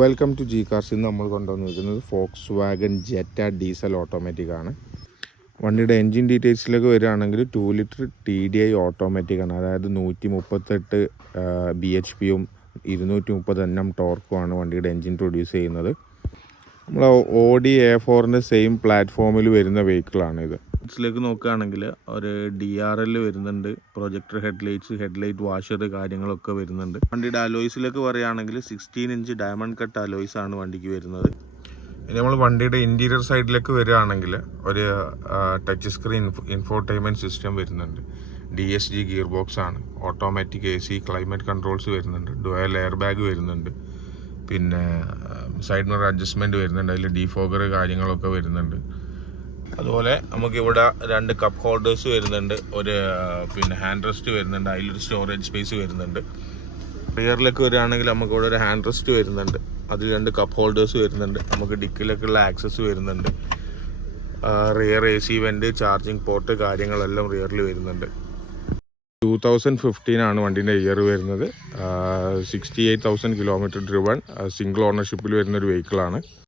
Welcome to G cars. ഇന്ന് നമ്മൾ കൊണ്ടുവന്നിരിക്കുന്നത് Volkswagen Jetta diesel automatic ആണ്. വണ്ടിയുടെ എൻജിൻ ഡീറ്റെയിൽസിലേക്ക് വരികയാണെങ്കിൽ 2 ലിറ്റർ TDI ഓട്ടോമാറ്റിക് ആണ്. അതായത് 138 bhpയും 230 Nm ടോർക്കുമാണ് വണ്ടിയുടെ എൻജിൻ പ്രൊഡ്യൂസ് ചെയ്യുന്നത്. നമ്മൾ Audi A4ൻ്റെ സെയിം പ്ലാറ്റ്ഫോമിൽ വരുന്ന വെഹിക്കിളാണ് ഇത്. ിലേക്ക് നോക്കുകയാണെങ്കിൽ ഒരു DRL വരുന്നുണ്ട്, പ്രൊജക്ടർ ഹെഡ്ലൈറ്റ് വാഷർ കാര്യങ്ങളൊക്കെ വരുന്നുണ്ട്. വണ്ടിയുടെ അലോയ്സിലേക്ക് പറയുകയാണെങ്കിൽ 16 ഇഞ്ച് ഡയമണ്ട് കട്ട് അലോയ്സ് ആണ് വണ്ടിക്ക് വരുന്നത്. ഇനി നമ്മൾ വണ്ടിയുടെ ഇൻറ്റീരിയർ സൈഡിലേക്ക് വരികയാണെങ്കിൽ ഒരു ടച്ച് സ്ക്രീൻ ഇൻഫോർടൈൻമെൻറ്റ് സിസ്റ്റം വരുന്നുണ്ട്. DSG ഗിയർ ബോക്സ് ആണ്. ഓട്ടോമാറ്റിക് AC ക്ലൈമറ്റ് കൺട്രോൾസ് വരുന്നുണ്ട്. ഡുവൽ എയർ ബാഗ് വരുന്നുണ്ട്. പിന്നെ സൈഡ് മിറർ അഡ്ജസ്റ്റ്മെൻറ്റ് വരുന്നുണ്ട്. അതിൽ ഡീഫോഗർ കാര്യങ്ങളൊക്കെ വരുന്നുണ്ട്. അതുപോലെ നമുക്കിവിടെ 2 കപ്പ് ഹോൾഡേഴ്സ് വരുന്നുണ്ട്. ഒരു ഹാൻഡ് റെസ്റ്റ് വരുന്നുണ്ട്. അതിലൊരു സ്റ്റോറേജ് സ്പേസ് വരുന്നുണ്ട്. റിയറിലേക്ക് വരികയാണെങ്കിൽ നമുക്കിവിടെ ഒരു ഹാൻഡ് റെസ്റ്റ് വരുന്നുണ്ട്. അതിൽ 2 കപ്പ് ഹോൾഡേഴ്സ് വരുന്നുണ്ട്. നമുക്ക് ഡിക്കിലേക്കുള്ള ആക്സസ് വരുന്നുണ്ട്. Rear AC vent, charging port കാര്യങ്ങളെല്ലാം റിയറിൽ വരുന്നുണ്ട്. 2015 ആണ് വണ്ടീൻ്റെ ഇയർ വരുന്നത്. 68,000 കിലോമീറ്റർ ഡ്രിവൺ, സിംഗിൾ ഓണർഷിപ്പിൽ വരുന്നൊരു വെഹിക്കിളാണ്.